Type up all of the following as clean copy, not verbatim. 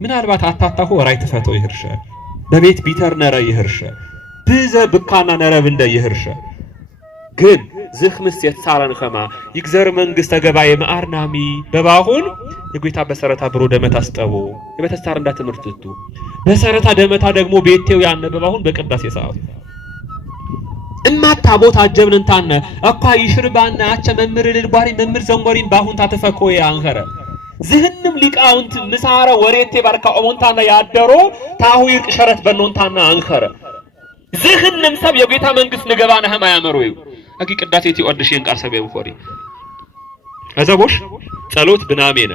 ምናልባት አታታሁ ወራይ ተፈቶ ይህርሸ በቤት ቢተር ነረ ይህርሸ ብዘ ብካና ነረብ እንደ ይህርሸ ግን ዝኽምስ የተሳረን ኸማ ይግዘር መንግስት ተገባየ ማአርናሚ በባሁን የጌታ በሰረታ ብሮ ደመታ አስጠቦ የበተስታር እንዳ ትምርትቱ በሰረታ ደመታ ደግሞ ቤቴው ያነ በባሁን በቅዳሴ ሰዓት እማታ ቦታ አጀብን እንታነ አኳ ይሽርባና አቸ መምር ልልባሪ መምር ዘንጎሪን ባሁን ታተፈኮ ያንኸረ ዝህንም ሊቃውንት ምሳረ ወሬቴ ባርካ ኦሞንታና ያደሮ ታሁ ይርቅ ሸረት በኖንታና አንኸረ ዝህንም ሰብ የጌታ መንግስት ንገባና ህማ ያመሩዩ አቂ ቅዳሴቲ ወድሽን ቃል ሰበው ፎሪ አዘቦሽ ጸሎት ብናሜነ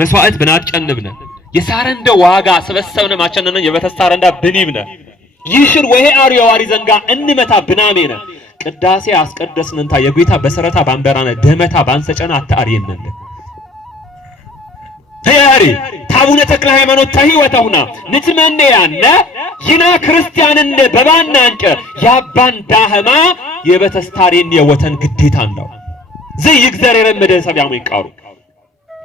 መስዋዕት ብናጨንብነ የሳረንደ ዋጋ ሰበሰብነ ማቸነነ የበተሳረንዳ ብኒብነ ይሽር ወሄ አርዮ ዋሪ ዘንጋ እንመታ ብናሜነ ቅዳሴ አስቀደስንንታ የጌታ በሰረታ ባንበራነ ደመታ ባንሰጨና አታሪየነን ተያሪ ታቡነ ተክለ ሃይማኖት ተህይወተውና ንትመነ ያነ ይና ክርስቲያንን በባና አንቀ ያባንዳ ህማ የበተስታሪን የወተን ግዴታ ነው ዘይ ይግዘር የረመደ ሰብያሙ ይቃሩ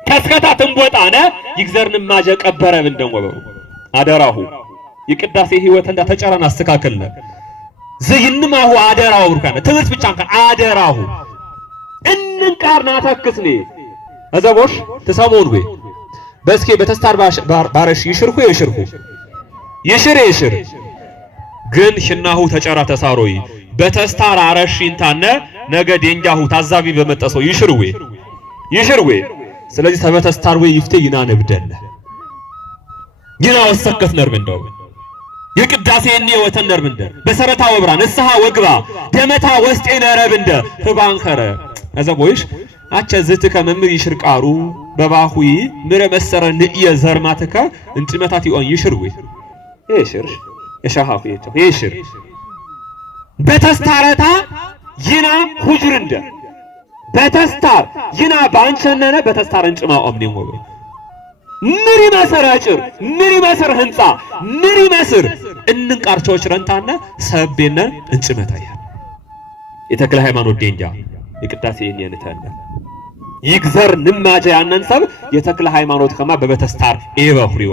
ከስከታ ትንቦጣነ ይግዘርን ማጀ ቀበረ እንደወበሩ አደራሁ የቅዳሴ ህይወት እንዳ ተጨራና አስተካከልነ ዘይንማሁ አደራው ብርካነ ትምህርት ብቻ እንኳን አደራሁ እንንቃርና ተክስኔ አዘቦሽ ተሰሞን ወይ በስኬ በተስታር ባረሽ ይሽርኩ ይሽር ግን ሽናሁ ተጨራ ተሳሮይ በተስታር አረሽ እንታነ ነገ ደንጃሁ ታዛቢ በመጠሰው ይሽርዌ ስለዚህ ተበተስታር ወይ ይፍቴ ይናነብደለ ይና ወሰከፍ ነርምንደው የቅዳሴን የወተን ነርምንደ በሰረታ ወብራ ንስሐ ወግባ ደመታ ወስጤ ነረብንደ ህባንኸረ አዘቦይሽ አቸ ዝትከ መምር ይሽርቃሩ በባሁይ ምረ መሰረ ንየ ዘርማተከ እንጥመታት ይኦን ይሽርዌ ይሽር የሻሃፉ ይሽር በተስታረታ ይና ሁጅርንደ በተስታር ይና ባንቸነነ በተስታር እንጭማ ኦምኔም ወበ ምሪ መሰረ አጭር ምሪ መሰረ ህንጻ ምሪ መስር እንንቃርቾች ረንታነ ሰቤነ እንጭመታያ የተክለ ሃይማኖት ደንጃ የቅዳሴ የነተነ ይግዘር ንማጀ ያነን ሰብ የተክለ ሃይማኖት ከማ በበተስታር ኤበሁሪ